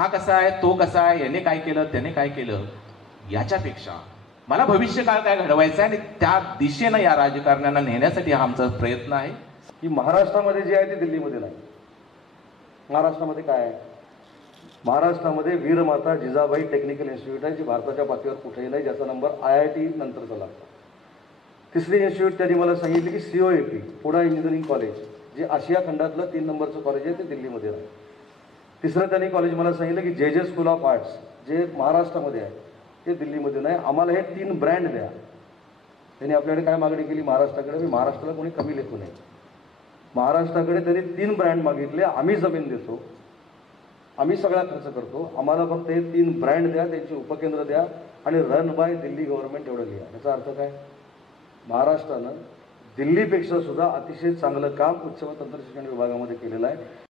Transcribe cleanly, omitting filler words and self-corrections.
हा कसा आहे, तो कसा आहे, याने काय केलं, त्याने काय केलं, याच्यापेक्षा मला भविष्यकाळ काय घडवायचं आहे आणि त्या दिशेनं या राजकारण्यांना नेण्यासाठी हा आमचा प्रयत्न आहे. की महाराष्ट्रामध्ये जे आहे ते दिल्लीमध्ये नाही. महाराष्ट्रामध्ये काय आहे? महाराष्ट्रामध्ये वीरमाता जिजाबाई टेक्निकल इन्स्टिट्यूट आहे, जी भारताच्या पातळीवर कुठेही नाही, ज्याचा नंबर IIT नंतरचा लागतो. तिसरी इन्स्टिट्यूट त्यांनी मला सांगितले की COAP पुणे इंजिनिअरिंग कॉलेज, जे आशिया खंडातलं 3 नंबरचं कॉलेज आहे, ते दिल्लीमध्ये आहे. तिसरं त्यांनी कॉलेज मला सांगितलं की JJ स्कूल ऑफ आर्ट्स, जे महाराष्ट्रामध्ये आहे, ते दिल्लीमध्ये नाही. आम्हाला हे 3 ब्रँड द्या. त्यांनी आपल्याकडे काय मागणी केली महाराष्ट्राकडे? मी महाराष्ट्राला कोणी कमी लेखू नये. महाराष्ट्राकडे त्यांनी 3 ब्रँड मागितले. आम्ही जमीन देतो, आम्ही सगळा खर्च करतो, आम्हाला फक्त हे 3 ब्रँड द्या, त्यांची उपकेंद्र द्या आणि रन बाय दिल्ली गव्हर्नमेंट एवढं लिहा. याचा अर्थ काय? महाराष्ट्रानं दिल्लीपेक्षा सुद्धा अतिशय चांगलं काम उच्च व तंत्रशिक्षण विभागामध्ये केलेलं आहे.